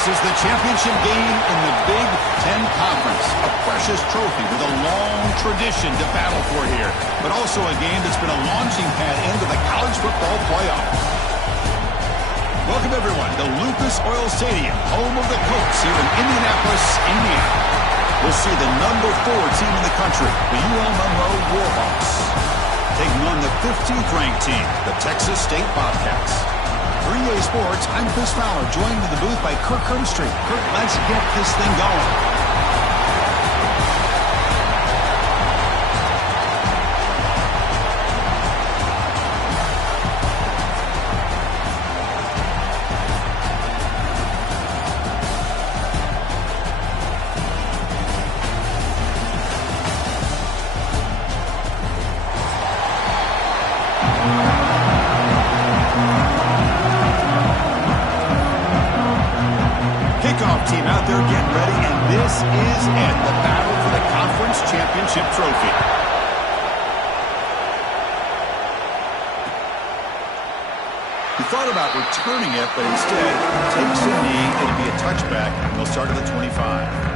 This is the championship game in the Big Ten Conference. A precious trophy with a long tradition to battle for here, but also a game that's been a launching pad into the college football playoff. Welcome, everyone, to Lucas Oil Stadium, home of the Colts here in Indianapolis, Indiana. We'll see the number 4 team in the country, the UL Monroe Warhawks, taking on the 15th ranked team, the Texas State Bobcats. For EA Sports, I'm Chris Fowler, joined in the booth by Kirk Hermstreet. Kirk, let's get this thing going. Team out there getting ready, and this is it, the battle for the conference championship trophy. He thought about returning it, but instead takes a knee. It'll be a touchback, and they'll start at the 25.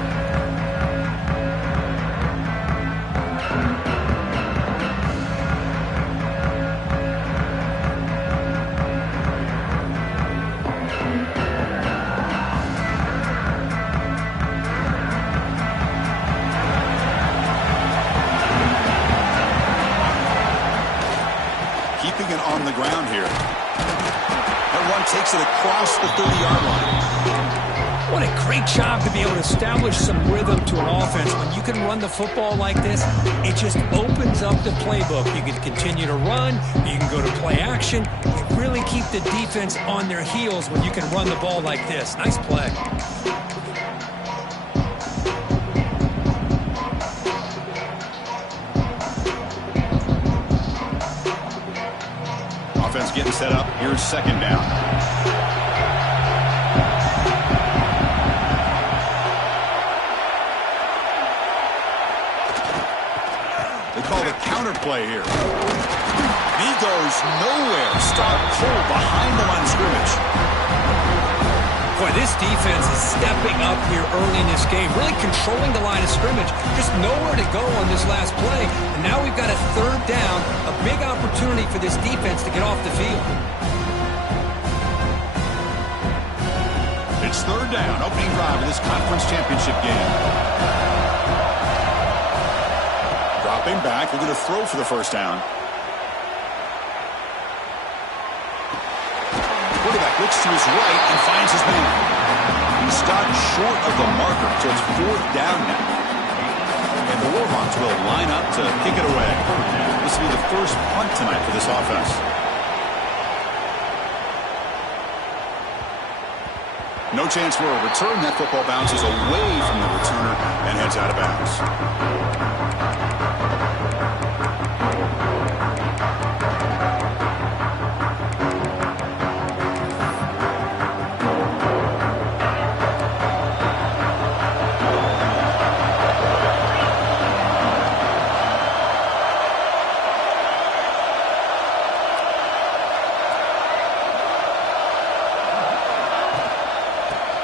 Keeping it on the ground here. That one takes it across the 30-yard line. What a great job to be able to establish some rhythm to an offense. When you can run the football like this, it just opens up the playbook. You can continue to run. You can go to play action. You really keep the defense on their heels when you can run the ball like this. Nice play. Offense getting set up. Here's second down. They call the counter play here. He goes nowhere. Stop pull behind the line of scrimmage. Boy, this defense is stepping up here early in this game, really controlling the line of scrimmage. Just nowhere to go on this last play. And now we've got a third down, a big opportunity for this defense to get off the field. It's third down, opening drive of this conference championship game. Dropping back, looking to throw for the first down. Quarterback looks to his right and finds his man. He stopped short of the marker, so it's fourth down now. And the Warhawks will line up to kick it away. This will be the first punt tonight for this offense. No chance for a return. That football bounces away from the returner and heads out of bounds.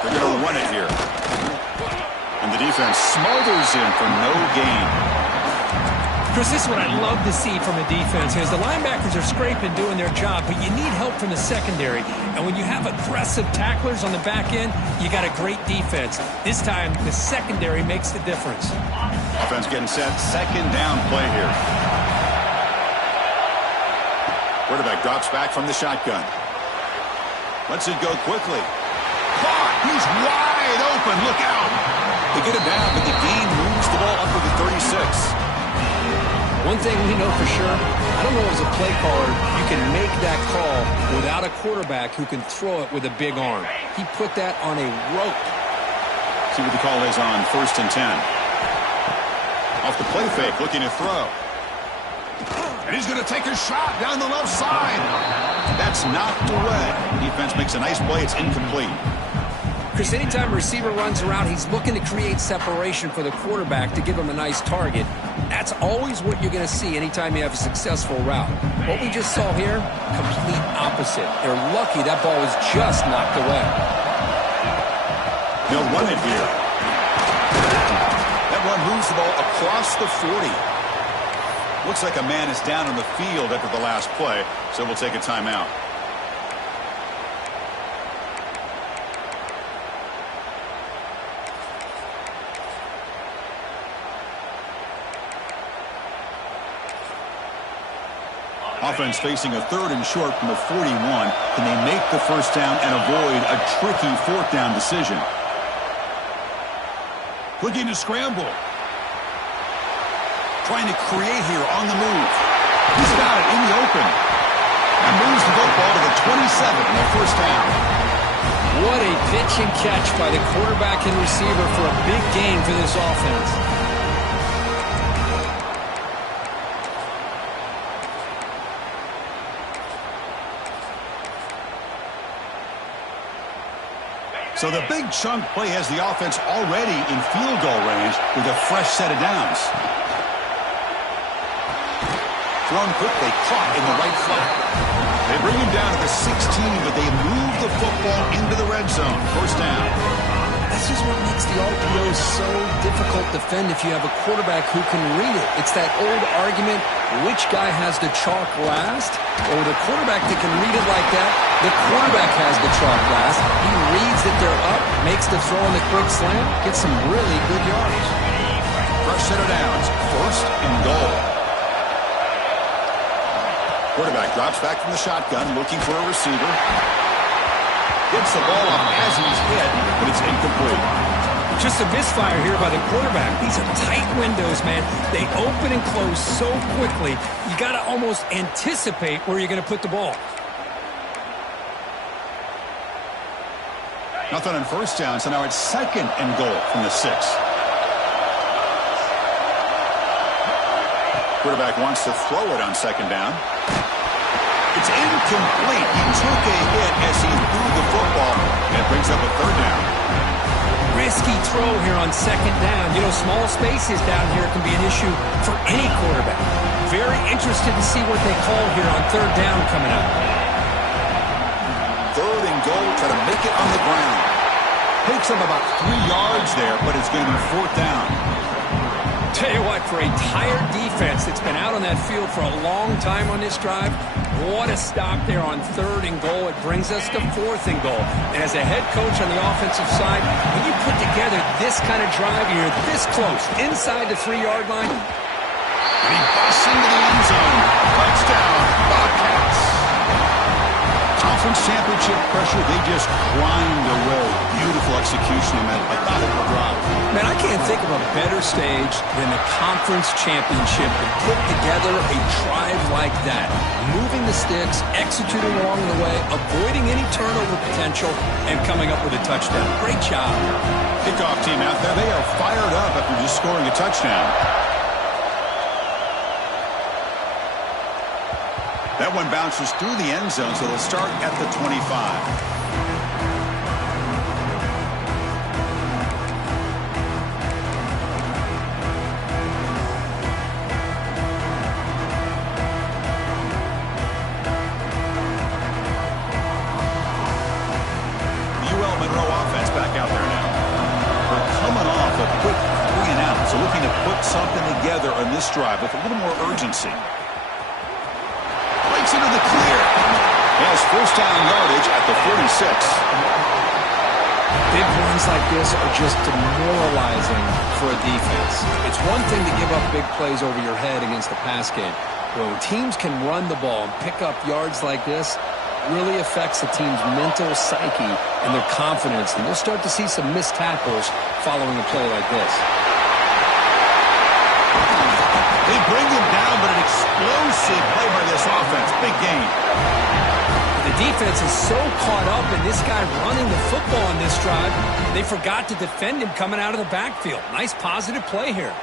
They're going to run it here. And the defense smothers him for no gain. Chris, this is what I love to see from the defense is the linebackers are scraping, doing their job, but you need help from the secondary. And when you have aggressive tacklers on the back end, you got a great defense. This time, the secondary makes the difference. Offense getting set. Second down play here. Quarterback drops back from the shotgun. Lets it go quickly. Caught. He's wide open. Look out. They get him down, but the gain moves the ball up to the 36. One thing we know for sure, I don't know as a play caller, you can make that call without a quarterback who can throw it with a big arm. He put that on a rope. See what the call is on 1st and 10. Off the play fake, looking to throw. And he's going to take a shot down the left side. That's knocked away. Defense makes a nice play. It's incomplete. Chris, anytime a receiver runs around, he's looking to create separation for the quarterback to give him a nice target. That's always what you're going to see anytime you have a successful route. What we just saw here, complete opposite. They're lucky that ball was just knocked away. They'll run it here. That run moves the ball across the 40. Looks like a man is down on the field after the last play, so we'll take a timeout. Offense facing a 3rd and short from the 41. Can they make the first down and avoid a tricky 4th down decision? Looking to scramble. Trying to create here on the move. He's got it in the open. And moves the football to the 27 and the first down. What a pitch and catch by the quarterback and receiver for a big gain for this offense. So the big chunk play has the offense already in field goal range with a fresh set of downs. Thrown quickly, caught in the right flat. They bring him down to the 16, but they move the football into the red zone. First down. That's just what makes the RPO so difficult to defend if you have a quarterback who can read it. It's that old argument, which guy has the chalk last? Or the quarterback that can read it like that, the quarterback has the chalk last. He reads that they're up, makes the throw on the quick slant, gets some really good yards. Fresh set of downs. First and goal. Quarterback drops back from the shotgun, looking for a receiver. Gets the ball up as he's hit, but it's incomplete. Just a misfire here by the quarterback. These are tight windows, man. They open and close so quickly, you got to almost anticipate where you're going to put the ball. Nothing on first down, so now it's 2nd and goal from the 6. Quarterback wants to throw it on 2nd down. It's incomplete. He took a hit as he threw the football, and it brings up a 3rd down. Risky throw here on 2nd down. You know, small spaces down here can be an issue for any quarterback. Very interested to see what they call here on 3rd down coming up. 3rd and goal, try to make it on the ground. Takes him about 3 yards there, but it's going to be 4th down. Tell you what, for a tired defense that's been out on that field for a long time on this drive, what a stop there on 3rd and goal. It brings us to 4th and goal. And as a head coach on the offensive side, when you put together this kind of drive, you're this close, inside the 3-yard line. And he busts into the end zone. Touchdown, Bobcats. Conference championship pressure, they just grind away. Beautiful execution on that methodical drive. Man, I can't think of a better stage than the conference championship to put together a drive like that. Moving the sticks, executing along the way, avoiding any turnover potential, and coming up with a touchdown. Great job. Kickoff team out there, they are fired up after just scoring a touchdown. That one bounces through the end zone, so they'll start at the 25. Something together on this drive with a little more urgency. Breaks into the clear. Has first down yardage at the 46. Big runs like this are just demoralizing for a defense. It's one thing to give up big plays over your head against the pass game. When teams can run the ball and pick up yards like this, it really affects the team's mental psyche and their confidence. And you'll start to see some missed tackles following a play like this. They bring him down, but an explosive play by this offense. Big gain. The defense is so caught up in this guy running the football on this drive, they forgot to defend him coming out of the backfield. Nice positive play here.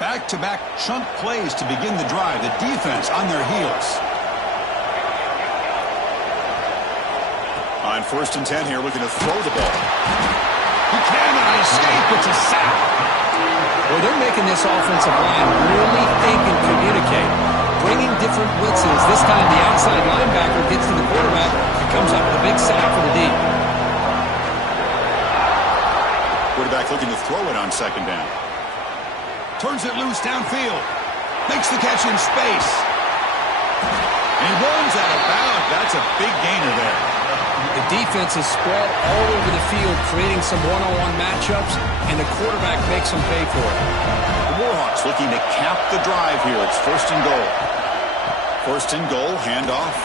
Back-to-back chunk plays to begin the drive. The defense on their heels. On 1st and 10 here, looking to throw the ball. He cannot escape. It's a sack. Well, they're making this offensive line really think and communicate. Bringing different blitzes. This time the outside linebacker gets to the quarterback and comes up with a big sack for the D. Quarterback looking to throw it on 2nd down. Turns it loose downfield. Makes the catch in space. And he runs out of bounds. That's a big gainer there. The defense is spread all over the field, creating some one-on-one matchups, and the quarterback makes them pay for it. The Warhawks looking to cap the drive here. It's 1st and goal. 1st and goal, handoff.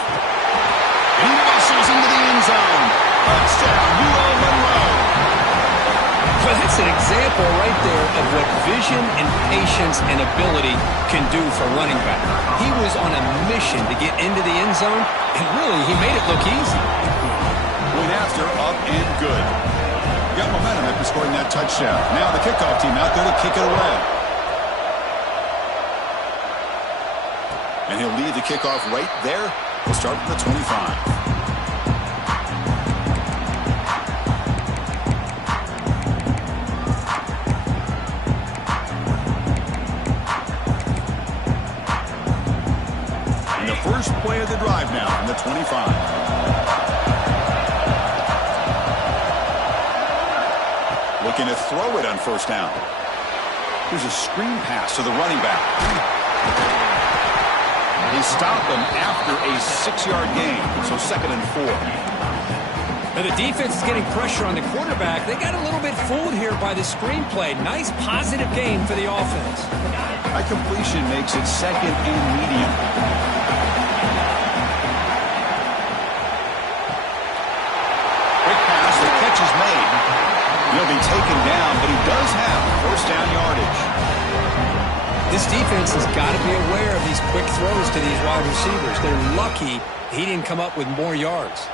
And he muscles into the end zone. Touchdown, UL Monroe. Well, that's an example right there of what vision and patience and ability can do for running back. He was on a mission to get into the end zone, and really, he made it look easy. Went after, up and good. Got momentum after scoring that touchdown. Now the kickoff team out there to kick it away. And he'll lead the kickoff right there. We'll start at the 25. First play of the drive now on the 25. Looking to throw it on 1st down. Here's a screen pass to the running back. They stop him after a 6-yard gain, so 2nd and 4. Now the defense is getting pressure on the quarterback. They got a little bit fooled here by the screen play. Nice positive gain for the offense. High completion makes it 2nd and medium. Is made. He'll be taken down, but he does have 1st down yardage. This defense has got to be aware of these quick throws to these wide receivers. They're lucky he didn't come up with more yards.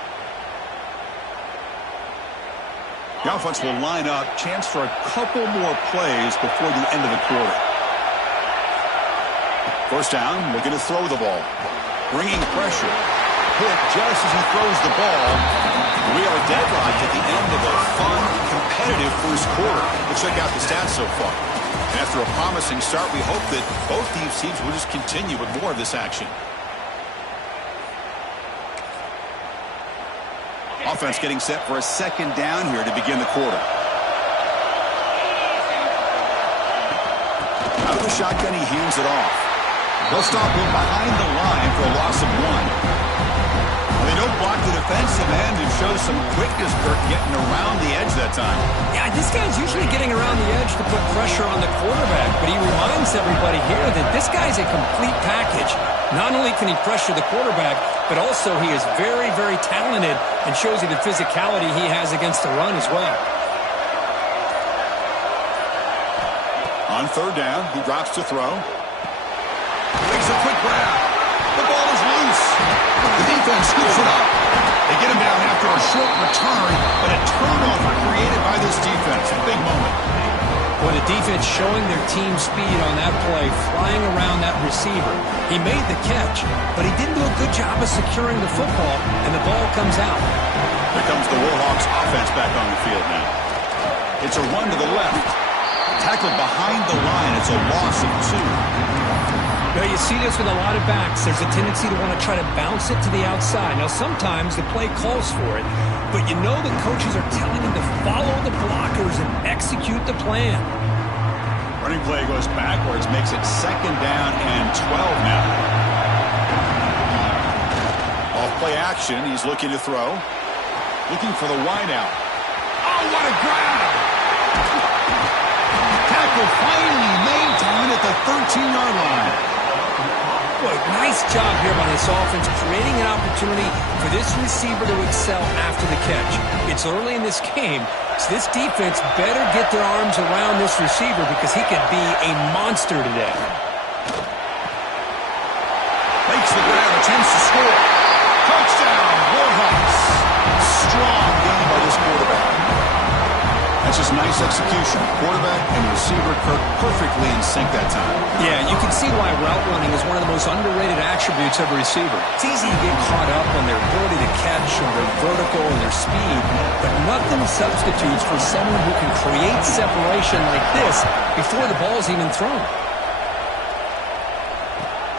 The offense will line up. Chance for a couple more plays before the end of the quarter. 1st down, looking to throw the ball. Bringing pressure. Hit just as he throws the ball. We are deadlocked at the end of a fun, competitive 1st quarter. Let's check out the stats so far. And after a promising start, we hope that both these teams will just continue with more of this action. Offense getting set for a 2nd down here to begin the quarter. Out of the shotgun, he hands it off. They'll stop him behind the line for a loss of 1. They don't block the defensive end and show some quickness, Kirk, getting around the edge that time. Yeah, this guy's usually getting around the edge to put pressure on the quarterback, but he reminds everybody here that this guy's a complete package. Not only can he pressure the quarterback, but also he is very, very talented and shows you the physicality he has against the run as well. On 3rd down, he drops to throw. Makes a quick grab. The ball is loose. The defense scoops it up. They get him down after a short return, but a turnover created by this defense. A big moment. Well, the defense showing their team speed on that play, flying around that receiver. He made the catch, but he didn't do a good job of securing the football, and the ball comes out. Here comes the Warhawks offense back on the field now. It's a run to the left. Tackled behind the line. It's a loss of 2. Now, you see this with a lot of backs. There's a tendency to want to try to bounce it to the outside. Now, sometimes the play calls for it, but you know the coaches are telling them to follow the blockers and execute the plan. Running play goes backwards, makes it 2nd down and 12 now. Off play action, he's looking to throw. Looking for the wideout. Oh, what a grab! Tackle finally made down at the 13-yard line. Boy, nice job here by this offense, creating an opportunity for this receiver to excel after the catch. It's early in this game, so this defense better get their arms around this receiver because he could be a monster today. Makes the grab, a chance to score. Touchdown, Warhawks. Strong game by this quarterback. That's just nice execution. Quarterback and receiver perfectly in sync that time. Yeah, you can see why route running is one of the most underrated attributes of a receiver. It's easy to get caught up on their ability to catch or their vertical and their speed, but nothing substitutes for someone who can create separation like this before the ball's even thrown.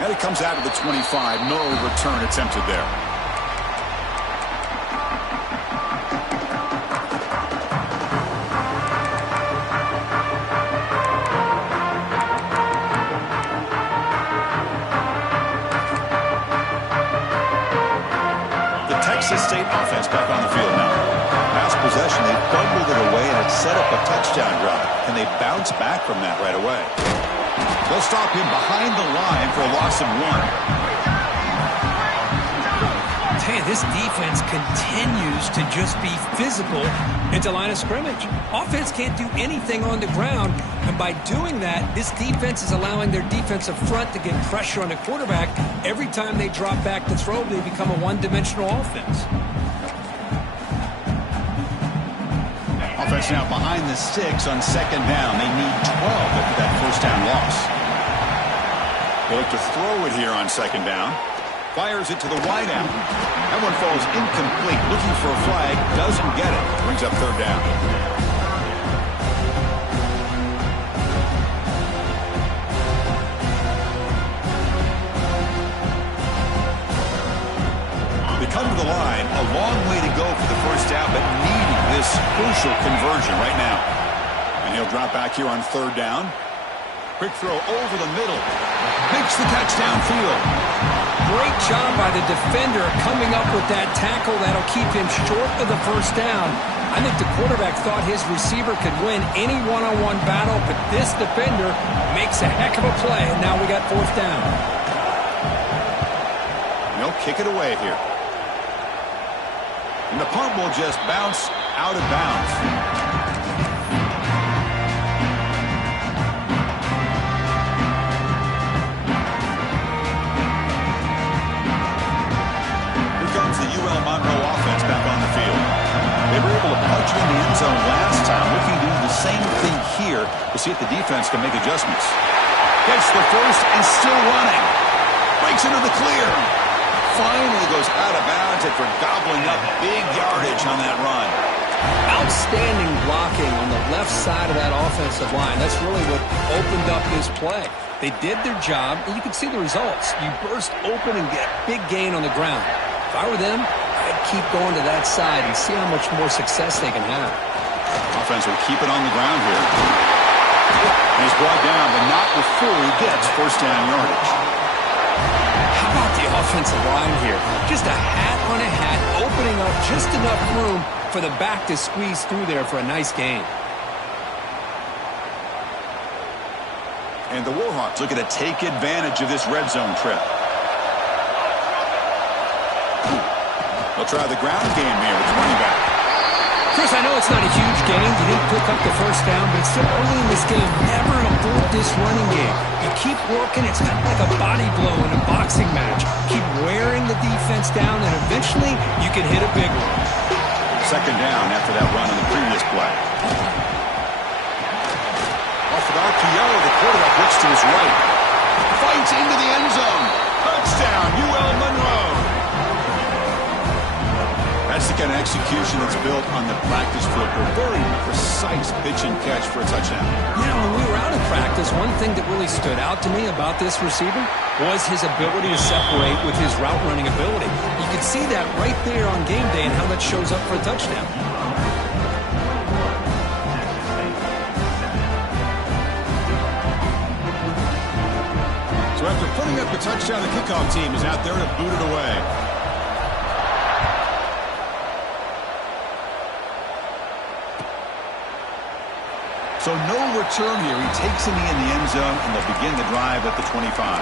And it comes out of the 25. No return attempted there. Texas State offense back on the field now. Last possession, they fumbled it away, and it set up a touchdown drive. Can they bounce back from that right away? They'll stop him behind the line for a loss of 1. This defense continues to just be physical into line of scrimmage. Offense can't do anything on the ground, and by doing that, this defense is allowing their defensive front to get pressure on the quarterback. Every time they drop back to throw, they become a one-dimensional offense. Offense now behind the sticks on second down. They need 12 after that first down loss. They look to throw it here on second down. Fires it to the wideout. That one falls incomplete. Looking for a flag. Doesn't get it. Brings up third down. They come to the line. A long way to go for the first down, but needing this crucial conversion right now. And he'll drop back here on third down. Quick throw over the middle. Makes the catch downfield. Great job by the defender coming up with that tackle that'll keep him short of the first down. I think the quarterback thought his receiver could win any one-on-one battle, but this defender makes a heck of a play, and now we got fourth down. They'll kick it away here. And the punt will just bounce out of bounds. They were able to punch it in the end zone last time. Looking to do the same thing here. We'll see if the defense can make adjustments. Gets the first and still running. Breaks into the clear. Finally goes out of bounds after gobbling up big yardage on that run. Outstanding blocking on the left side of that offensive line. That's really what opened up this play. They did their job, and you can see the results. You burst open and get a big gain on the ground. If I were them, I'd keep going to that side and see how much more success they can have. Offense will keep it on the ground here. And he's brought down, but not before he gets first down yardage. How about the offensive line here? Just a hat on a hat, opening up just enough room for the back to squeeze through there for a nice gain. And the Warhawks looking to take advantage of this red zone trip. They'll try the ground game here with running back. Chris, I know it's not a huge gain. You didn't pick up the first down, but it's still early in this game. Never abort this running game. You keep working. It's kind of like a body blow in a boxing match. Keep wearing the defense down, and eventually you can hit a big one. Second down after that run on the previous play. Off of RPO, the quarterback looks to his right. Fights into the end zone. Touchdown, UL Monroe. That's the kind of execution that's built on the practice field. A very precise pitch and catch for a touchdown. You know, when we were out of practice, one thing that really stood out to me about this receiver was his ability to separate with his route running ability. You could see that right there on game day and how that shows up for a touchdown. So after putting up the touchdown, the kickoff team is out there to boot it away. So no return here. He takes it in the end zone, and they'll begin the drive at the 25.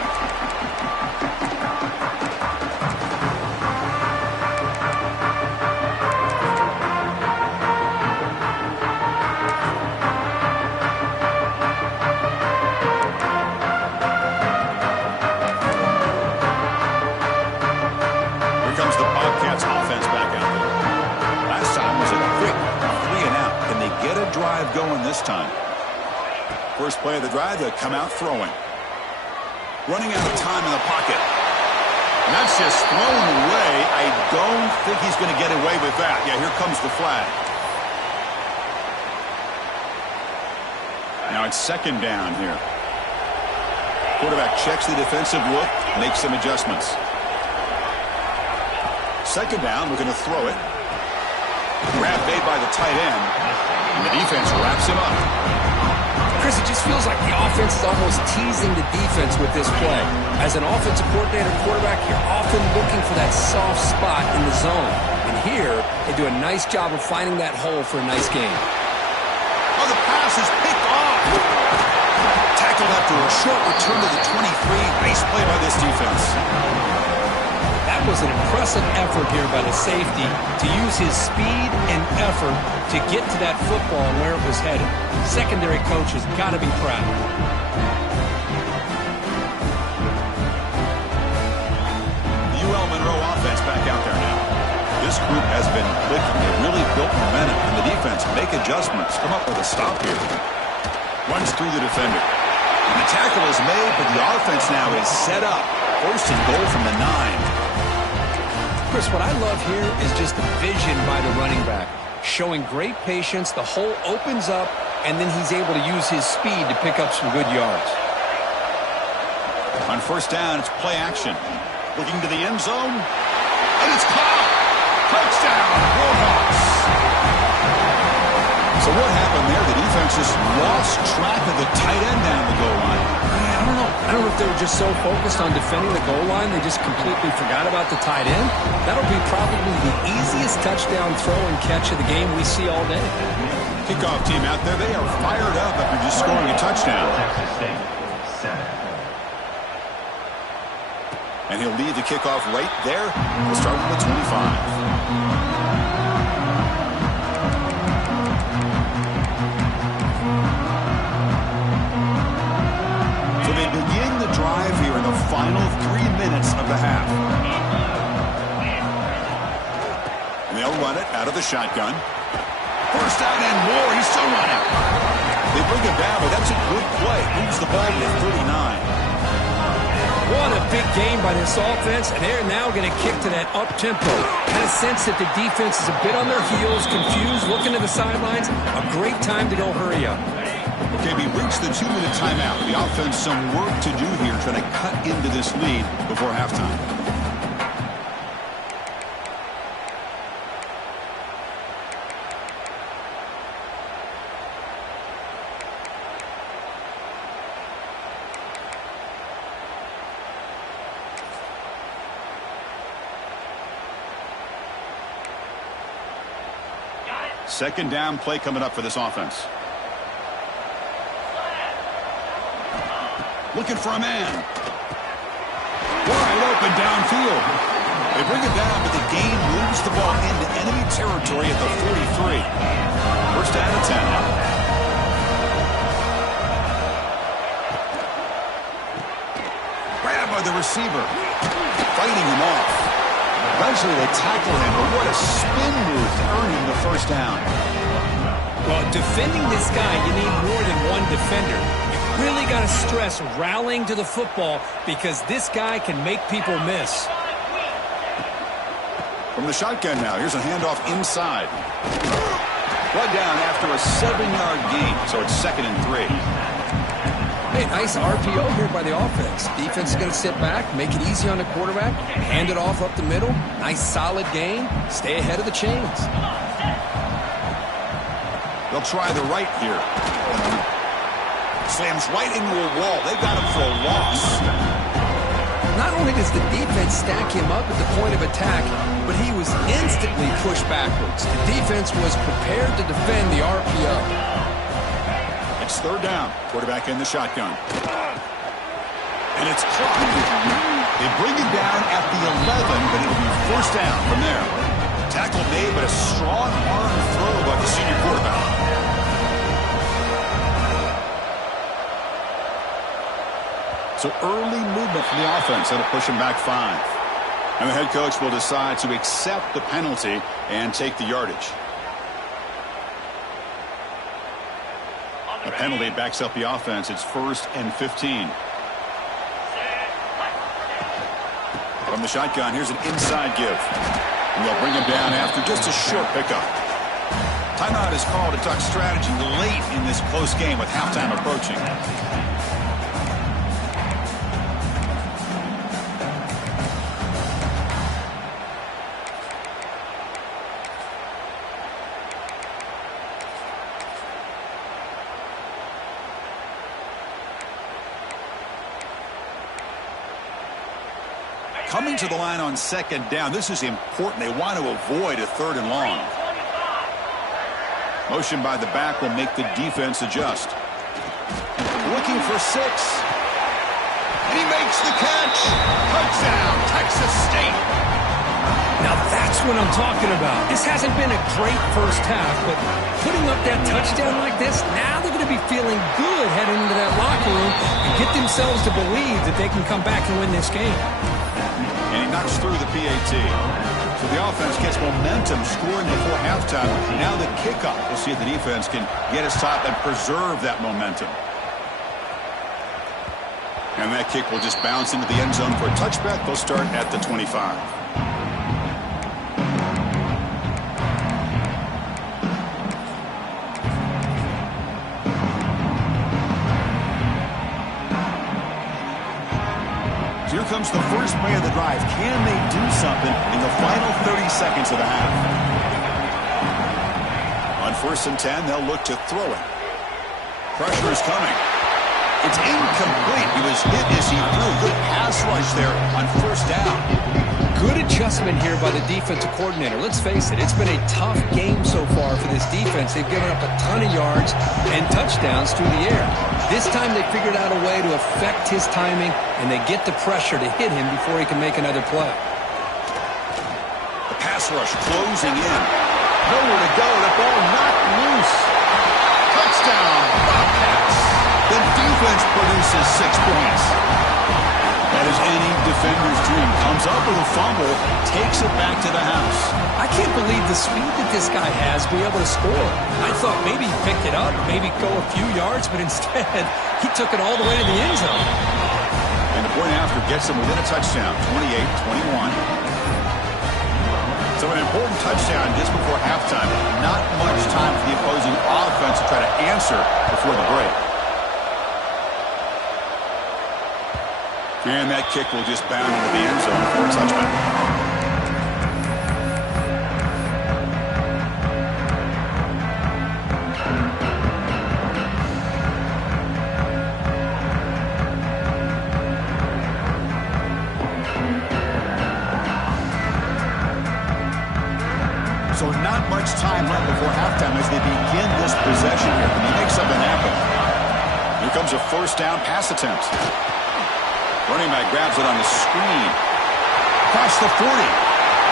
going this time. First play of the drive, they come out throwing. Running out of time in the pocket. And that's just thrown away. I don't think he's going to get away with that. Yeah, here comes the flag. Now it's second down here. Quarterback checks the defensive look, makes some adjustments. Second down, we're going to throw it. Grab made by the tight end, and the defense wraps him up. Chris, it just feels like the offense is almost teasing the defense with this play. As an offensive coordinator quarterback, you're often looking for that soft spot in the zone. And here, they do a nice job of finding that hole for a nice gain. Oh, the pass is picked off. Tackled after a short return to the 23. Nice play by this defense. That was an impressive effort here by the safety to use his speed and effort to get to that football and where it was headed. Secondary coach has got to be proud. The UL Monroe offense back out there now. This group has been clicking. They really built momentum, and the defense make adjustments. Come up with a stop here. Runs through the defender. And the tackle is made, but the offense now is set up. First and goal from the 9. Chris, what I love here is just the vision by the running back. Showing great patience, the hole opens up, and then he's able to use his speed to pick up some good yards. On first down, it's play action. Looking to the end zone, and it's caught! Touchdown, Warhawks! So what happened there? The defense just lost track of the tight end down the goal line. I don't know if they were just so focused on defending the goal line they just completely forgot about the tight end. That'll be probably the easiest touchdown throw and catch of the game we see all day. Kickoff team out there, they are fired up after just scoring a touchdown. And he'll lead the kickoff right there. We'll start with the 25. So they begin the drive here in the final 3 minutes of the half. And they'll run it out of the shotgun. First down and more. He's still running. They bring it down, but that's a good play. Moves the ball to 39. What a big game by this offense, and they're now going to kick to that up-tempo. Kind of sense that the defense is a bit on their heels, confused, looking to the sidelines. A great time to go hurry up. Okay, we reached the 2-minute timeout. The offense some work to do here, trying to cut into this lead before halftime. Second down play coming up for this offense. Looking for a man. Wide open downfield. They bring it down, but the game moves the ball into enemy territory at the 43. First down and 10 now. Grab by the receiver. Fighting him off. Eventually they tackle him, but what a spin move to earn him the first down. Well, defending this guy, you need more than one defender. You really got to stress rallying to the football because this guy can make people miss. From the shotgun now, here's a handoff inside. Brought down after a 7-yard gain, so it's 2nd and 3. Hey, nice RPO here by the offense. Defense is going to sit back, make it easy on the quarterback, hand it off up the middle. Nice solid gain. Stay ahead of the chains. They'll try the right here. Slams right into a wall. They've got him for a loss. Not only does the defense stack him up at the point of attack, but he was instantly pushed backwards. The defense was prepared to defend the RPO. It's third down. Quarterback in the shotgun. And it's clocked. They bring it down at the 11, but it'll be first down from there. Tackle made, but a strong arm throw by the senior quarterback. So early movement from the offense. That'll push him back 5. And the head coach will decide to accept the penalty and take the yardage. A penalty backs up the offense. It's 1st and 15. From the shotgun, here's an inside give. And they'll bring him down after just a short pickup. Timeout is called to talk strategy late in this close game with halftime approaching. Coming to the line on 2nd down. This is important. They want to avoid a 3rd and long. Motion by the back will make the defense adjust. Looking for 6. He makes the catch. Touchdown, Texas State. Now that's what I'm talking about. This hasn't been a great first half, but putting up that touchdown like this, now they're going to be feeling good heading into that locker room and get themselves to believe that they can come back and win this game. And he knocks through the PAT. So the offense gets momentum scoring before halftime. Now the kickoff. We'll see if the defense can get his top and preserve that momentum. And that kick will just bounce into the end zone for a touchback. They'll start at the 25. Here comes the first play of the drive. Can they do something in the final 30 seconds of the half? On 1st and 10, they'll look to throw it. Pressure is coming. It's incomplete. He was hit as he threw. Good pass rush there on 1st down. Good adjustment here by the defensive coordinator. Let's face it, it's been a tough game so far for this defense. They've given up a ton of yards and touchdowns through the air. This time they figured out a way to affect his timing, and they get the pressure to hit him before he can make another play. The pass rush closing in. Nowhere to go. The ball knocked loose. Touchdown, Bobcats. The defense produces 6 points. That is any defender's dream. Comes up with a fumble, takes it back to the house. I can't believe the speed that this guy has to be able to score. I thought maybe he picked it up, maybe go a few yards, but instead he took it all the way to the end zone. And the point after gets him within a touchdown, 28-21. So an important touchdown just before halftime. Not much time for the opposing offense to try to answer before the break. And that kick will just bound into the end zone for a touchback. So not much time left before halftime as they begin this possession here. Can they make something happen? Here comes a 1st down pass attempt. Running back grabs it on the screen. Across the 40.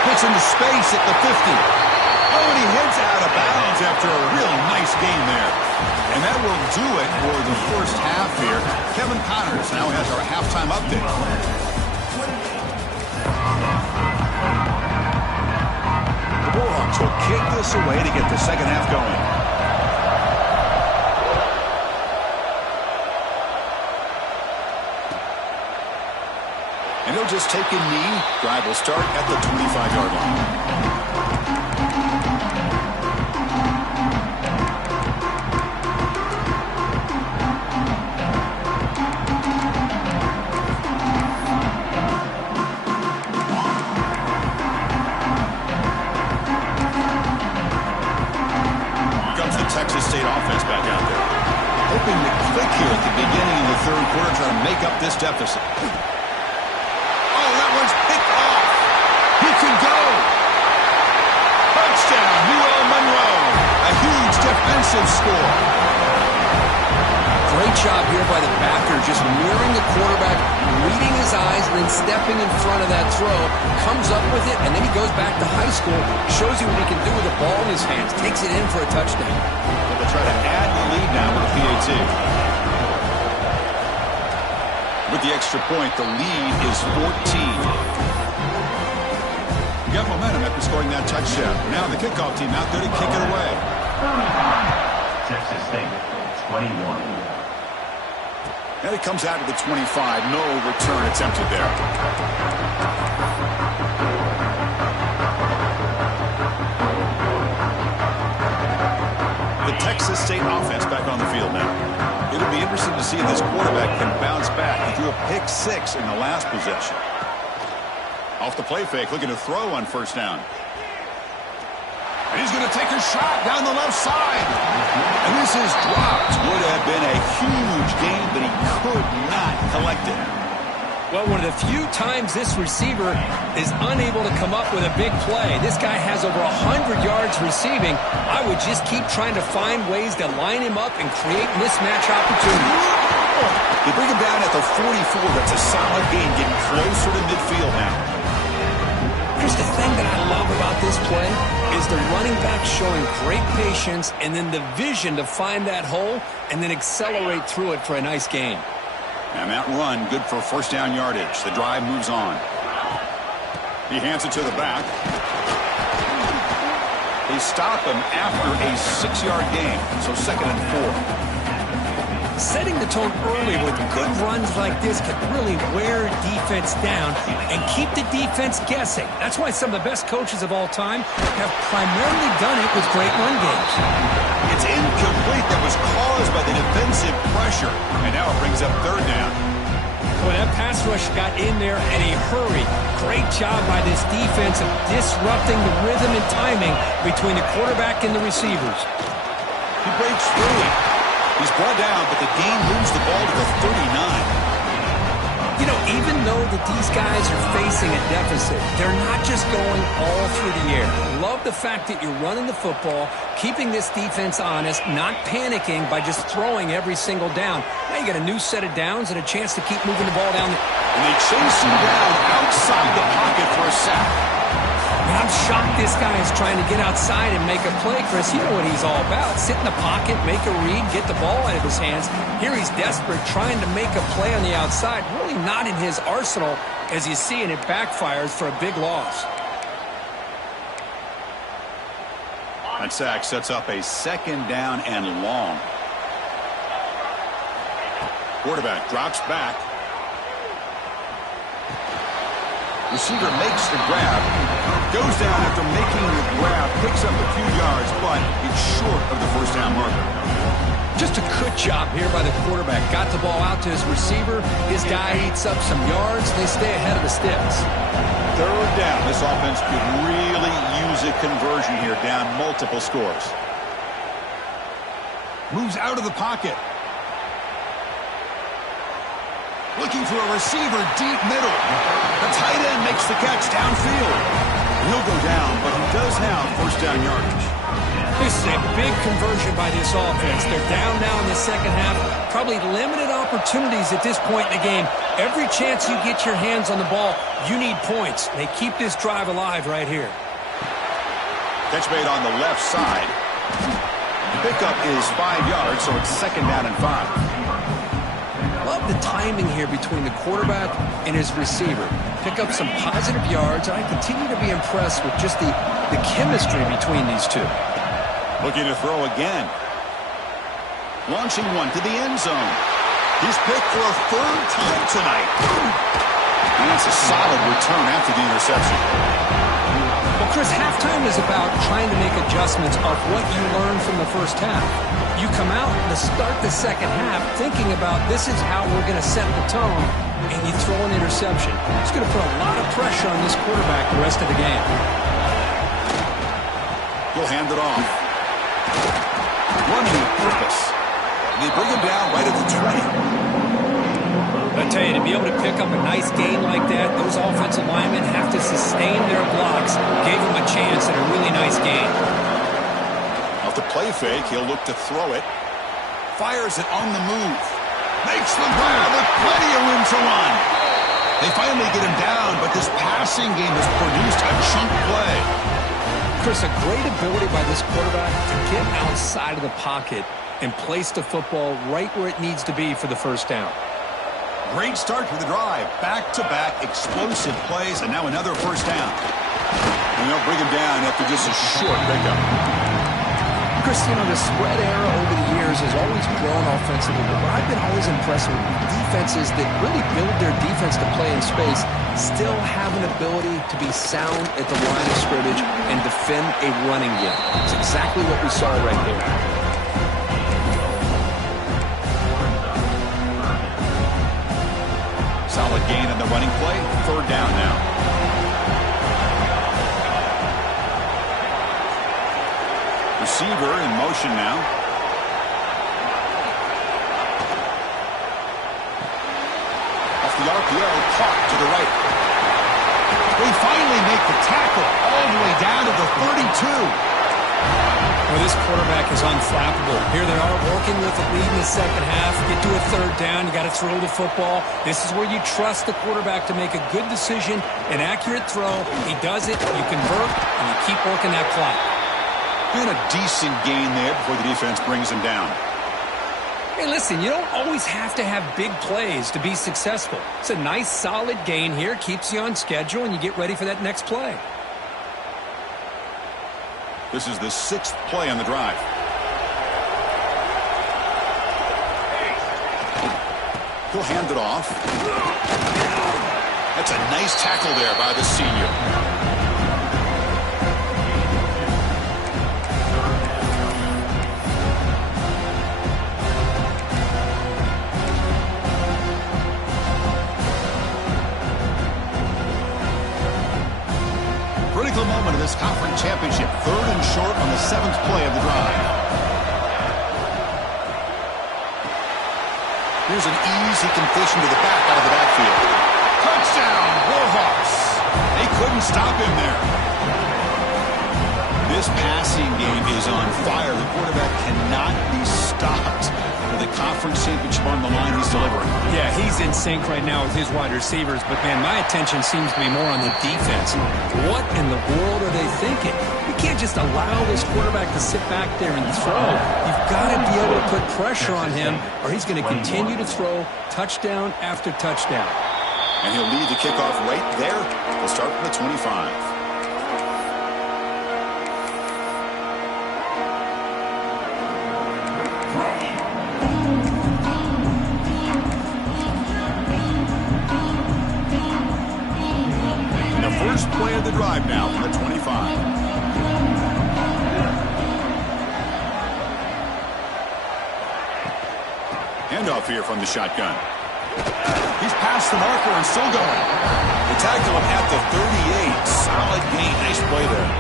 Puts into space at the 50. Oh, and he heads out of bounds after a really nice game there. And that will do it for the first half here. Kevin Connors now has our halftime update. The Bullhawks will kick this away to get the second half going. And he'll just take a knee. Drive will start at the 25-yard line. Texas State offense back out there. Hoping to click here at the beginning of the 3rd quarter, trying to make up this deficit. Oh, that one's picked off. He can go. Touchdown, UL Monroe. A huge defensive score. Great job here by the backer, just mirroring the quarterback, reading his eyes, and then stepping in front of that throw. Comes up with it, and then he goes back to high school, shows you what he can do with the ball in his hands, takes it in for a touchdown. They'll try to add the lead now with the PAT. With the extra point, the lead is 14. You got momentum after scoring that touchdown. Now the kickoff team out there to kick it away. Texas State. 21. And it comes out to the 25. No return attempted there. The Texas State offense back on the field now. It'll be interesting to see if this quarterback can bounce back. He threw a pick 6 in the last possession. Off the play fake, looking to throw on first down. And he's going to take a shot down the left side. And this is dropped. Would have been a huge gain, but he could not collect it. Well, one of the few times this receiver is unable to come up with a big play. This guy has over 100 yards receiving. I would just keep trying to find ways to line him up and create mismatch opportunities. They bring him down at the 44. That's a solid gain, getting closer to midfield now. Chris, the thing that I love about this play is the running back showing great patience and then the vision to find that hole and then accelerate through it for a nice gain. And that run, good for first down yardage. The drive moves on. He hands it to the back. They stop him after a 6-yard gain, so 2nd and 4. Setting the tone early with good runs like this can really wear defense down and keep the defense guessing. That's why some of the best coaches of all time have primarily done it with great run games. It's incomplete. That was caused by the defensive pressure. And now it brings up 3rd down. Boy, that pass rush got in there in a hurry. Great job by this defense of disrupting the rhythm and timing between the quarterback and the receivers. He breaks through. He's brought down, but the gain moves the ball to the 39. You know, even though that these guys are facing a deficit, they're not just going all through the air. Love the fact that you're running the football, keeping this defense honest, not panicking by just throwing every single down. Now you got a new set of downs and a chance to keep moving the ball down. And they chase him down outside the pocket for a sack. I'm shocked this guy is trying to get outside and make a play, Chris. You know what he's all about. Sit in the pocket, make a read, get the ball out of his hands. Here he's desperate, trying to make a play on the outside. Really not in his arsenal, as you see, and it backfires for a big loss. That sack sets up a 2nd down and long. Quarterback drops back. Receiver makes the grab, goes down after making the grab, picks up a few yards, but it's short of the first down marker. Just a good job here by the quarterback. Got the ball out to his receiver. His guy eats up some yards. They stay ahead of the sticks. 3rd down. This offense could really use a conversion here, down multiple scores. Moves out of the pocket. Looking for a receiver deep middle. The tight end makes the catch downfield. He'll go down, but he does have first down yardage. This is a big conversion by this offense. They're down now in the second half. Probably limited opportunities at this point in the game. Every chance you get your hands on the ball, you need points. They keep this drive alive right here. Catch made on the left side. Pickup is 5 yards, so it's 2nd down and 5. Love the timing here between the quarterback and his receiver. Pick up some positive yards, and I continue to be impressed with just the chemistry between these two. Looking to throw again. Launching one to the end zone. He's picked for a 3rd time tonight. And that's a solid return after the interception. Well, Chris, halftime is about trying to make adjustments of what you learned from the first half. You come out to start the second half thinking about this is how we're going to set the tone, and you throw an interception. It's going to put a lot of pressure on this quarterback the rest of the game. He'll hand it off. Running with purpose. They bring him down right at the 20. I tell you, to be able to pick up a nice gain like that, those offensive linemen have to sustain their blocks. Gave him a chance at a really nice gain. Off the play fake, he'll look to throw it. Fires it on the move. Makes the grab with plenty of room to run. They finally get him down, but this passing game has produced a chunk play. Chris, a great ability by this quarterback to get outside of the pocket and place the football right where it needs to be for the first down. Great start for the drive. Back-to-back explosive plays, and now another first down. And they'll bring him down after just a short pickup. Chris, the spread era over the years has always grown offensively, but what I've been always impressed with defenses that really build their defense to play in space still have an ability to be sound at the line of scrimmage and defend a running game. It's exactly what we saw right there. Solid gain on the running play. Third down now. Receiver in motion now. Off the RPO, caught to the right. They finally make the tackle all the way down to the 32. Well, this quarterback is unflappable. Here they are working with the lead in the second half. Get to a third down. You got to throw the football. This is where you trust the quarterback to make a good decision, an accurate throw. He does it, you convert, and you keep working that clock. Been a decent gain there before the defense brings him down. Hey, listen, you don't always have to have big plays to be successful. It's a nice, solid gain here. Keeps you on schedule, and you get ready for that next play. This is the 6th play on the drive. He'll hand it off. That's a nice tackle there by the senior. Critical moment of this conference championship. 3rd and short on the 7th play of the drive. Here's an easy completion to the back out of the backfield. Touchdown, Warhawks. They couldn't stop him there. This passing game is on fire. The quarterback cannot be stopped. With the conference championship on the line, he's delivering. Yeah, he's in sync right now with his wide receivers, but, man, my attention seems to be more on the defense. What in the world are they thinking? You can't just allow this quarterback to sit back there and throw. You've got to be able to put pressure on him, or he's going to continue to throw touchdown after touchdown. And he'll lead the kickoff right there. They'll start from the 25. First play of the drive now from the 25. Handoff here from the shotgun. He's past the marker and still going. The tackle him at the 38. Solid gain. Nice play there.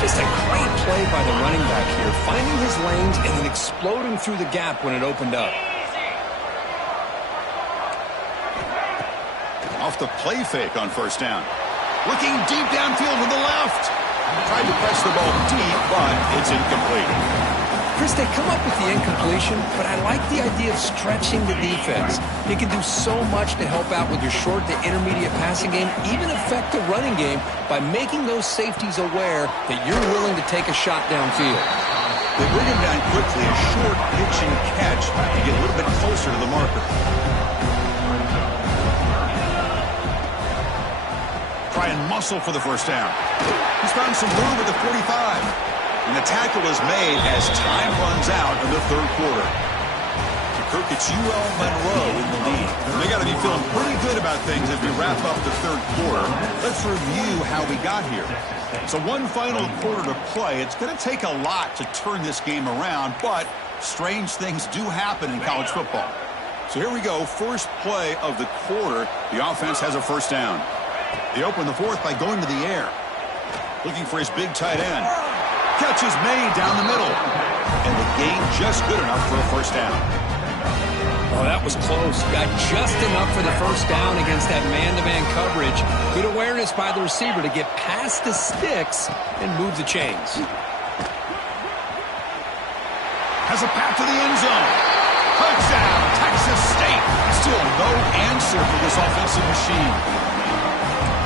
Just a great play by the running back here, finding his lanes and then exploding through the gap when it opened up. Off the play fake on first down. Looking deep downfield to the left. Tried to press the ball deep, but it's incomplete. Chris, they come up with the incompletion, but I like the idea of stretching the defense. It can do so much to help out with your short to intermediate passing game, even affect the running game by making those safeties aware that you're willing to take a shot downfield. They bring him down quickly, a short pitch and catch to get a little bit closer to the marker. Try and muscle for the first down. He's found some room at the 45. And the tackle is made as time runs out in the third quarter. Kirk, it's UL Monroe in the lead. They got to be feeling pretty good about things as we wrap up the third quarter. Let's review how we got here. So one final quarter to play. It's going to take a lot to turn this game around, but strange things do happen in college football. So here we go. First play of the quarter. The offense has a first down. They open the fourth by going to the air. Looking for his big tight end. Catch is made down the middle. And the gain just good enough for a first down. Oh, that was close. Got just enough for the first down against that man-to-man coverage. Good awareness by the receiver to get past the sticks and move the chains. Has a path to the end zone. Touchdown, Texas State. Still no answer for this offensive machine.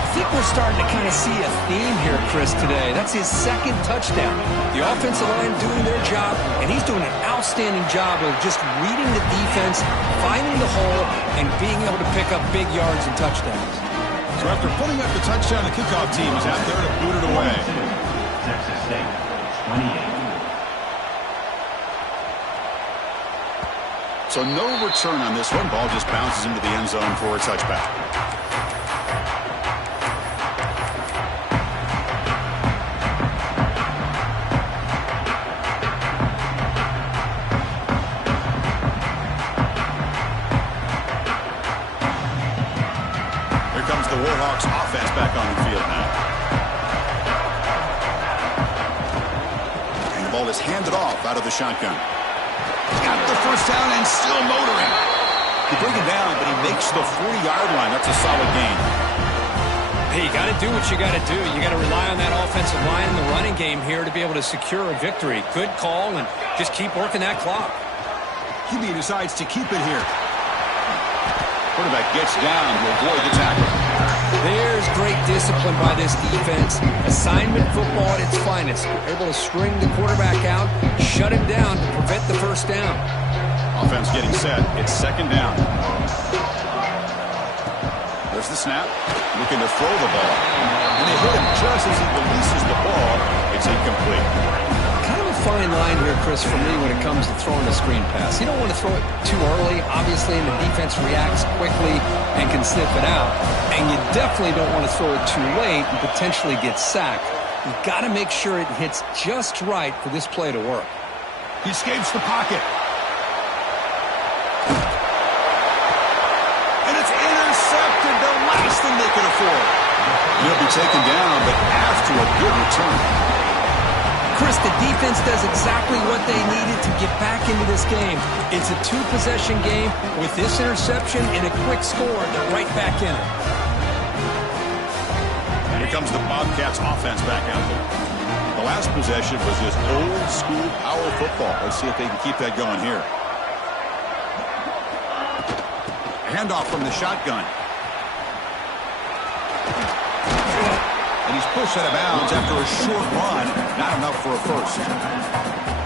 I think we're starting to kind of see a theme here, Chris, today. That's his second touchdown. The offensive line doing their job, and he's doing an outstanding job of just reading the defense, finding the hole, and being able to pick up big yards and touchdowns. So after putting up the touchdown, the kickoff team is out there to boot it away. Texas State, 28. So no return on this one. Ball just bounces into the end zone for a touchback. Here comes the Warhawks offense back on the field now. And the ball is handed off out of the shotgun. Got the first down and still motoring. You bring him down, but he makes the 40-yard line. That's a solid gain. Hey, you got to do what you got to do. You got to rely on that offensive line in the running game here to be able to secure a victory. Good call, and just keep working that clock. QB decides to keep it here. Quarterback gets down to avoid the tackle. There's great discipline by this defense. Assignment football at its finest. They're able to string the quarterback out, shut him down to prevent the first down. Offense getting set. It's second down. There's the snap. Looking to throw the ball. And they hit him just as he releases the ball. It's incomplete. Kind of a fine line here, Chris, for me when it comes to throwing a screen pass. You don't want to throw it too early, obviously, and the defense reacts quickly and can sniff it out. And you definitely don't want to throw it too late and potentially get sacked. You've got to make sure it hits just right for this play to work. He escapes the pocket. And it's intercepted, the last thing they could afford. He'll be taken down, but after a good return. Chris, the defense does exactly what they needed to get back into this game. It's a two-possession game. With this interception and a quick score, they're right back in it. Here comes the Bobcats offense back out there. The last possession was just old-school power football. Let's see if they can keep that going here. Handoff from the shotgun. And he's pushed out of bounds after a short run. Not enough for a first.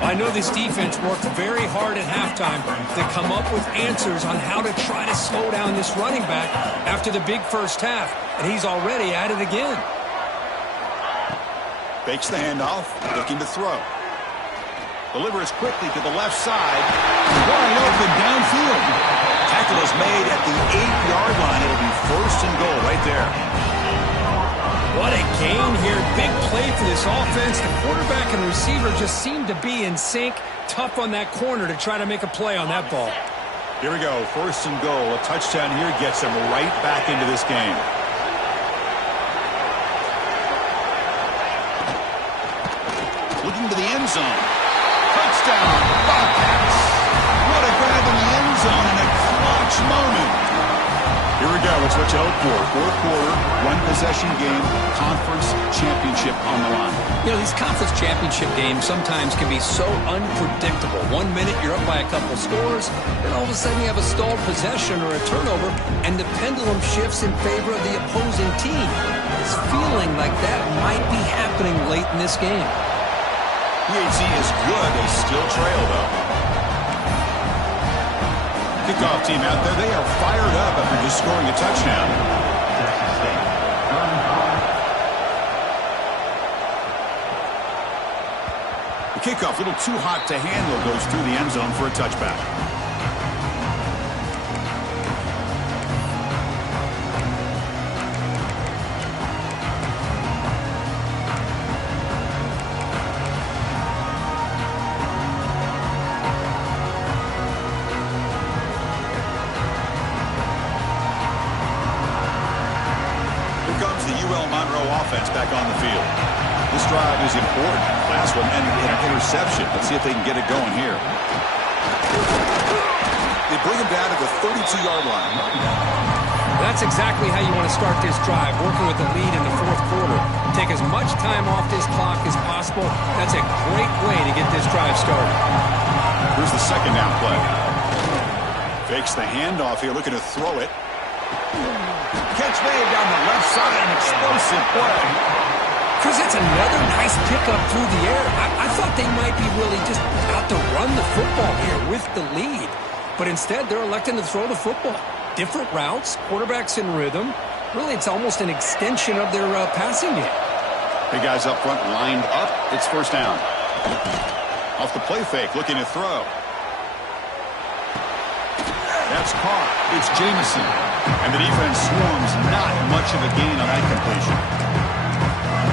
I know this defense worked very hard at halftime to come up with answers on how to try to slow down this running back after the big first half. And he's already at it again. Fakes the handoff, looking to throw. Delivers quickly to the left side. Wide open downfield. Tackle is made at the 8-yard line. It'll be first and goal right there. What a gain here. Big play for this offense. The quarterback and receiver just seem to be in sync. Tough on that corner to try to make a play on that ball. Here we go. First and goal. A touchdown here gets them right back into this game. Looking to the end zone. Touchdown, Bobcats. What a grab in the end zone in a clutch moment. Here we go. It's what you hope for. Fourth quarter, one-possession game, conference championship on the line. You know, these conference championship games sometimes can be so unpredictable. 1 minute you're up by a couple scores, then all of a sudden you have a stalled possession or a turnover, and the pendulum shifts in favor of the opposing team. It's feeling like that might be happening late in this game. PAT is good. They still trail, though. Kickoff team out there. They are fired up after just scoring a touchdown. The kickoff, a little too hot to handle, goes through the end zone for a touchback. Back on the field. This drive is important. Last one ended in an interception. Let's see if they can get it going here. They bring him down to the 32-yard line. That's exactly how you want to start this drive, working with the lead in the fourth quarter. Take as much time off this clock as possible. That's a great way to get this drive started. Here's the second down play. Fakes the handoff here, looking to throw it. Catch made down the left side, an explosive play. Chris, it's another nice pickup through the air. I thought they might be really just out to run the football here with the lead. But instead, they're electing to throw the football. Different routes, quarterbacks in rhythm. Really, it's almost an extension of their passing game. Big guys up front lined up. It's first down. Off the play fake, looking to throw. That's caught. It's Jamison. And the defense swarms. Not much of a gain on that completion.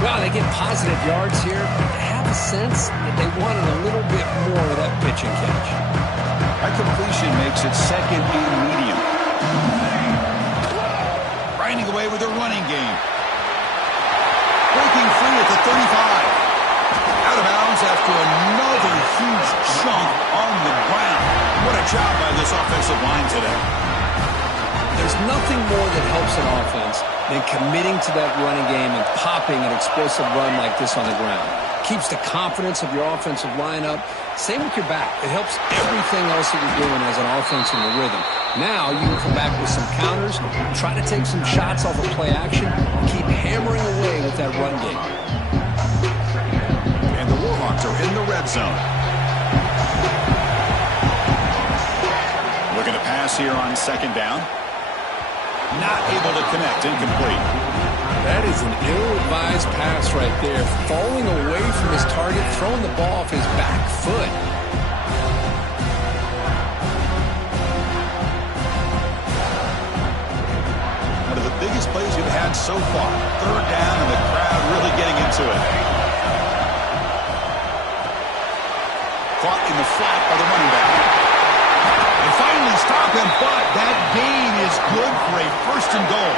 Well, they get positive yards here. I have a sense that they wanted a little bit more of that pitch and catch. That completion makes it second and medium. Grinding away with their running game. Breaking free at the 35. Out of bounds after another huge chunk on the ground. What a job by this offensive line today. There's nothing more that helps an offense than committing to that running game and popping an explosive run like this on the ground. Keeps the confidence of your offensive line up. Same with your back. It helps everything else that you're doing as an offense in the rhythm. Now you can come back with some counters, try to take some shots off of play action, and keep hammering away with that run game. And the Warhawks are in the red zone. Looking to pass here on second down. Not able to connect. Incomplete. That is an ill-advised pass right there. Falling away from his target, throwing the ball off his back foot. One of the biggest plays we've had so far. Third down and the crowd really getting into it. Caught in the flat by the running back. They finally stop him, but that gain is good for a first and goal.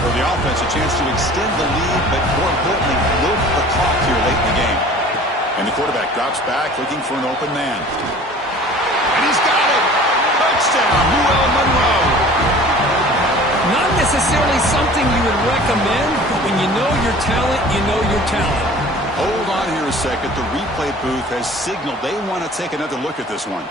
For the offense, a chance to extend the lead, but more importantly, milk the clock here late in the game. And the quarterback drops back, looking for an open man. And he's got it! Touchdown, Monroe! Not necessarily something you would recommend, but when you know your talent, you know your talent. Hold on here a second. The replay booth has signaled they want to take another look at this one.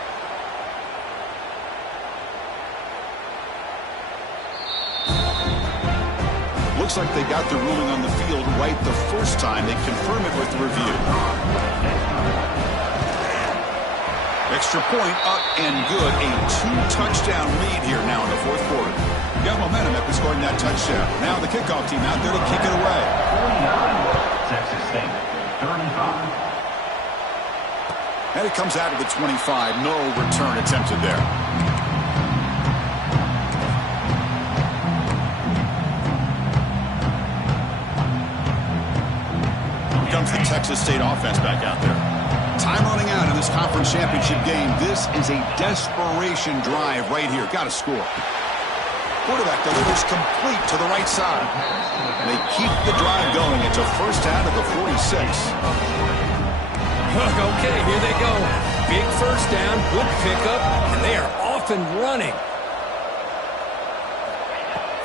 Looks like they got the ruling on the field right the first time. They confirm it with the review. Extra point up and good. A 2-touchdown lead here now in the fourth quarter. Got momentum after scoring that touchdown. Now the kickoff team out there to kick it away. Texas State, 35. And it comes out of the 25. No return attempted there. Comes the Texas State offense back out there. Time running out in this conference championship game. This is a desperation drive right here. Got to score. Quarterback delivers complete to the right side. They keep the drive going. It's a first out of the 46. Okay, here they go. Big first down, good pickup, and they are off and running.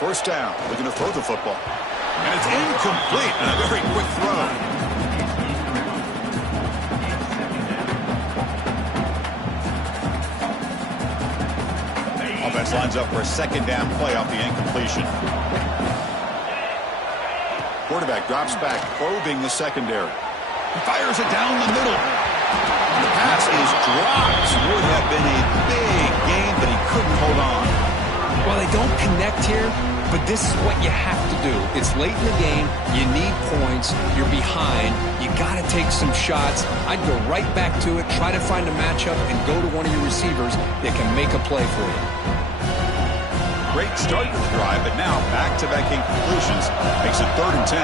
First down. Looking to throw the football. And it's incomplete. And a very quick throw. Offense lines up for a second down play off the incompletion. Quarterback drops back, probing the secondary. He fires it down the middle. The pass is dropped. Would have been a big gain, but he couldn't hold on. Well, they don't connect here, but this is what you have to do. It's late in the game. You need points. You're behind. You got to take some shots. I'd go right back to it, try to find a matchup, and go to one of your receivers that can make a play for you. Great start to the drive, but now back-to-back incompletions makes it 3rd and 10.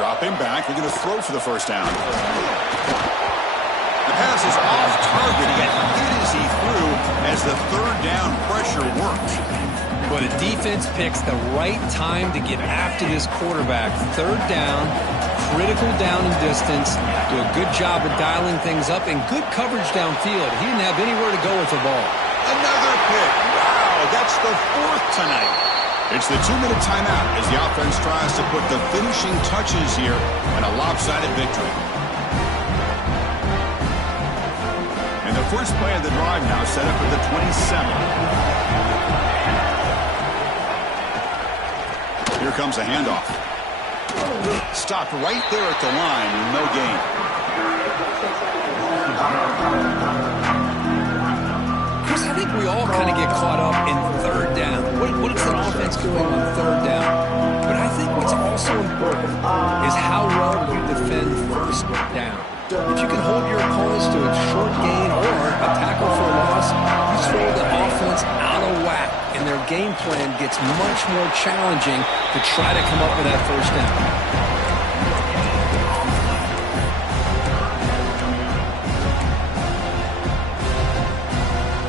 Dropping back, we're going to throw for the first down. The pass is off target, yet hit as he threw as the third down pressure worked. But a defense picks the right time to get after this quarterback. Third down, critical down and distance. Do a good job of dialing things up and good coverage downfield. He didn't have anywhere to go with the ball. Another pick. Wow, that's the 4th tonight. It's the 2-minute timeout as the offense tries to put the finishing touches here in a lopsided victory. And the first play of the drive now set up at the 27. Here comes a handoff. Stopped right there at the line with no gain. Chris, I think we all kind of get caught up in third down. What is an offense doing on third down? But I think what's also important is how well you defend first down. If you can hold your opponents to a short gain or a tackle for a loss, you throw the offense out of whack, and their game plan gets much more challenging to try to come up with that first down.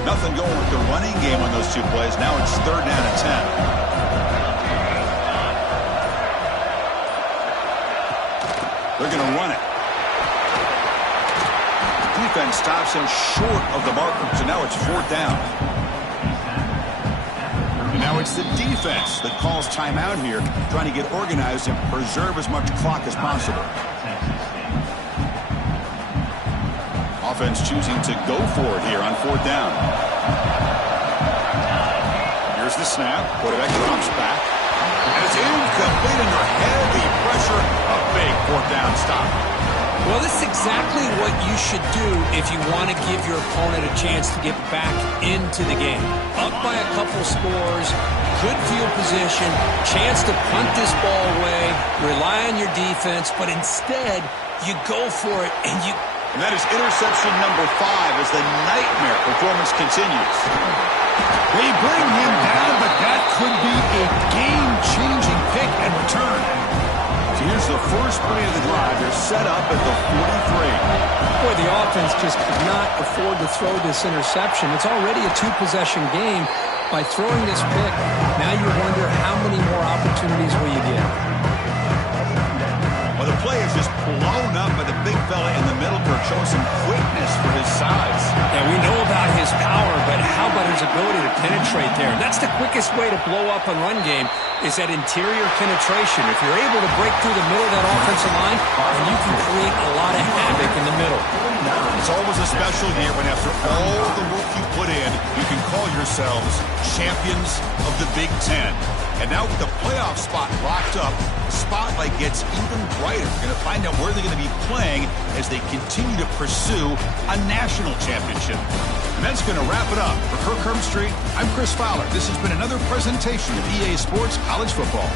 Nothing going with the running game on those two plays. Now it's 3rd down and 10. They're going to run it. Defense stops him short of the marker, so now it's 4th down. And now it's the defense that calls timeout here, trying to get organized and preserve as much clock as possible. Offense choosing to go for it here on 4th down. Here's the snap. Quarterback drops back. And it's incomplete under heavy pressure. A big 4th down stop. Well, this is exactly what you should do if you want to give your opponent a chance to get back into the game. Up by a couple scores, good field position, chance to punt this ball away, rely on your defense, but instead you go for it and you... And that is interception number 5 as the nightmare performance continues. They bring him down, but that could be a game-changing pick and return. So here's the first play of the drive. They're set up at the 43. Boy, the offense just could not afford to throw this interception. It's already a 2-possession game. By throwing this pick, now you wonder how many more opportunities will you get. Well, the play is just blown up by the big fella in the middle for showing some quickness for his size. Yeah, we know about his power, but how about his ability to penetrate there? And that's the quickest way to blow up a run game is that interior penetration. If you're able to break through the middle of that offensive line, then you can create a lot of havoc in the middle. It's always a special year when after all the work you put in, you can call yourselves champions of the Big Ten. And now with the playoff spot locked up, the spotlight gets even brighter. We're going to find out where they're going to be playing as they continue to pursue a national championship. And that's going to wrap it up. For Kirk Herbstreit, I'm Chris Fowler. This has been another presentation of EA Sports College Football.